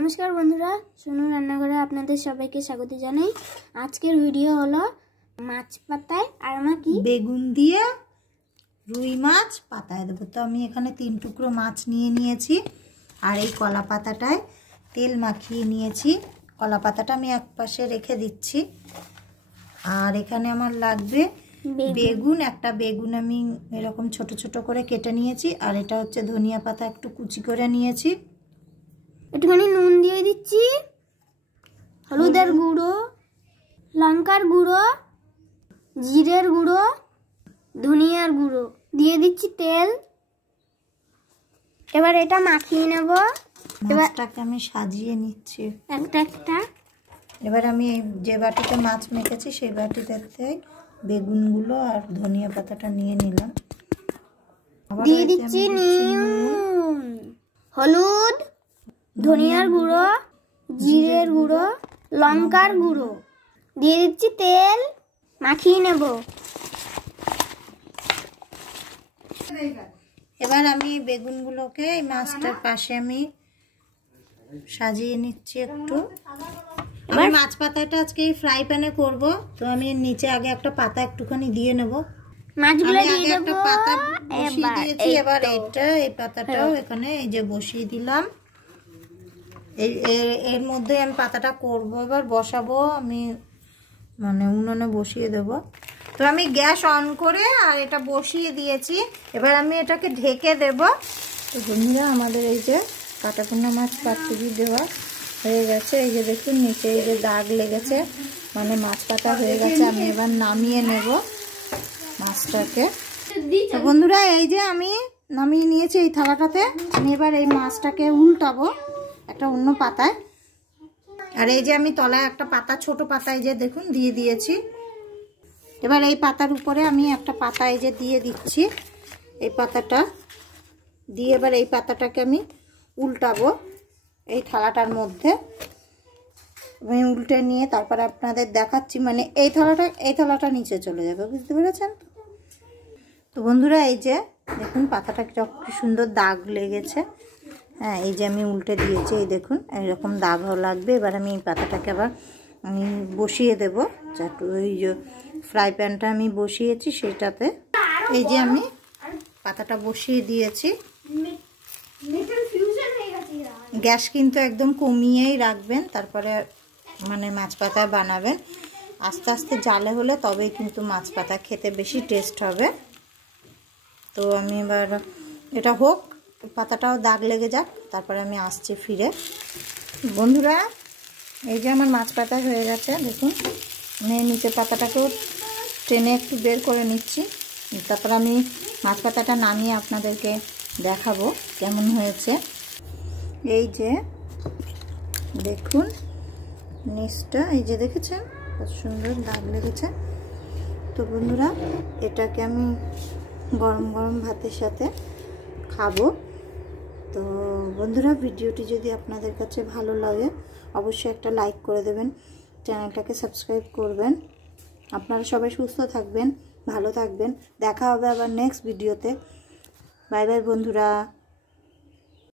नमस्कार बंधुरा सोनू रान्नाघरे आपनादेर सबाइके स्वागत जानाई। आजकेर भिडियो हलो माछ पाताय आर आमा कि बेगुन दिए रुई माछ पाताय देबो। तो आमी एखाने 3 टुकरो माछ निये नियेछि और এই কলা পাতাটায় তেল মাখিয়ে নিয়েছি। কলা পাতাটা আমি একপাশে রেখে দিচ্ছি। আর এখানে আমার লাগবে বেগুন, একটা বেগুন আমি এরকম ছোট ছোট করে কেটে নিয়েছি। আর এটা হচ্ছে ধনিয়া পাতা একটু কুচি করে নিয়েছি। একটুখানি নুন দিয়ে দিচ্ছি, হলুদের গুঁড়ো, লঙ্কার গুঁড়ো, জিরের গুঁড়ো, ধনিয়ার গুঁড়ো দিয়ে দিচ্ছি তেল। এবার এটা মাখিয়ে নেব। মাছটাকে আমি সাজিয়ে নিচ্ছি একটা একটা। এবার আমি যে বাটিতে মাছ মেখেছি সেই বাটিতে বেগুনগুলো আর ধনিয়া পাতাটা নিয়ে নিলাম। দিয়ে দিচ্ছি নুন, হলুদ, ধনিয়ার গুঁড়ো, জিরের গুঁড়ো, লঙ্কার গুঁড়ো দিয়ে দিচ্ছি তেল, মাখিয়ে নেব। এবার আমি বেগুনগুলোকে এই মাছটার পাশে আমি সাজিয়ে নিচ্ছি একটু। আমি মাছ পাতাটা আজকে ফ্রাই প্যানে করব। তো আমি নিচে আগে একটা পাতা একটুখানি দিয়ে নেব। মাছগুলো দিয়ে দেব। একটা পাতা বসিয়ে দিয়েছি। এবার এই পাতাটাও এখানে এই যে বসিয়ে দিলাম। এর মধ্যে আমি পাতাটা করব, এবার বসাবো আমি, মানে উনুনে বসিয়ে দেব। তো আমি গ্যাস অন করে আর এটা বসিয়ে দিয়েছি। এবার আমি এটাকে ঢেকে দেব। তো বন্ধুরা আমাদের এই যে কাটাকুনা মাছ পাতুরি দেওয়া হয়ে গেছে। এই যে দেখুন নিচে এই যে দাগ লেগেছে, মানে মাছ পাতা হয়ে গেছে। আমি এবার নামিয়ে নেব মাছটাকে। তো বন্ধুরা এই যে আমি নামিয়ে নিয়েছি এই থালাটাতে। আমি এবার এই মাছটাকে উল্টাবো একটা অন্য পাতায়। আর এই যে আমি তলায় একটা পাতা, ছোট পাতা এই যে দেখুন দিয়ে দিয়েছি। এবার এই পাতার উপরে আমি একটা পাতা এই যে দিয়ে দিচ্ছি। এই পাতাটা দিয়ে এবার এই পাতাটাকে আমি উল্টাবো এই থালাটার মধ্যে। আমি উল্টে নিয়ে তারপরে আপনাদের দেখাচ্ছি, মানে এই থালাটা নিচে চলে যাবে, বুঝতে পেরেছেন? তো বন্ধুরা এই যে দেখুন পাতাটা কি সুন্দর দাগ লেগেছে। হ্যাঁ এই যে আমি উল্টে দিয়েছি, এই দেখুন এইরকম দাগও লাগবে। এবার আমি এই পাতাটাকে আবার আমি বসিয়ে দেবো। ওই যে ফ্রাই প্যানটা আমি বসিয়েছি সেটাতে এই যে আমি পাতাটা বসিয়ে দিয়েছি। গ্যাস কিন্তু একদম কমিয়েই রাখবেন, তারপরে মানে মাছ পাতা বানাবেন। আস্তে আস্তে জালে হলে তবেই কিন্তু মাছ পাতা খেতে বেশি টেস্ট হবে। তো আমি এবার এটা হোক, পাতাটাও দাগ লেগে যাক, তারপরে আমি আসছি ফিরে। বন্ধুরা এই যে আমার মাছ পাতা হয়ে গেছে দেখুন। আমি নিচের পাতাটাকেও টেনে একটু বের করে নিচ্ছি। তারপর আমি মাছ পাতাটা নামিয়ে আপনাদেরকে দেখাবো কেমন হয়েছে। এই যে দেখুন নিচটা এই যে দেখেছেন কত সুন্দর দাগ লেগেছে। তো বন্ধুরা এটাকে আমি গরম গরম ভাতের সাথে খাবো। তো বন্ধুরা ভিডিওটি যদি আপনাদের কাছে ভালো লাগে অবশ্যই একটা লাইক করে দেবেন, চ্যানেলটাকে সাবস্ক্রাইব করবেন। আপনারা সবাই সুস্থ থাকবেন, ভালো থাকবেন। দেখা হবে আবার নেক্সট ভিডিওতে। বাই বাই বন্ধুরা।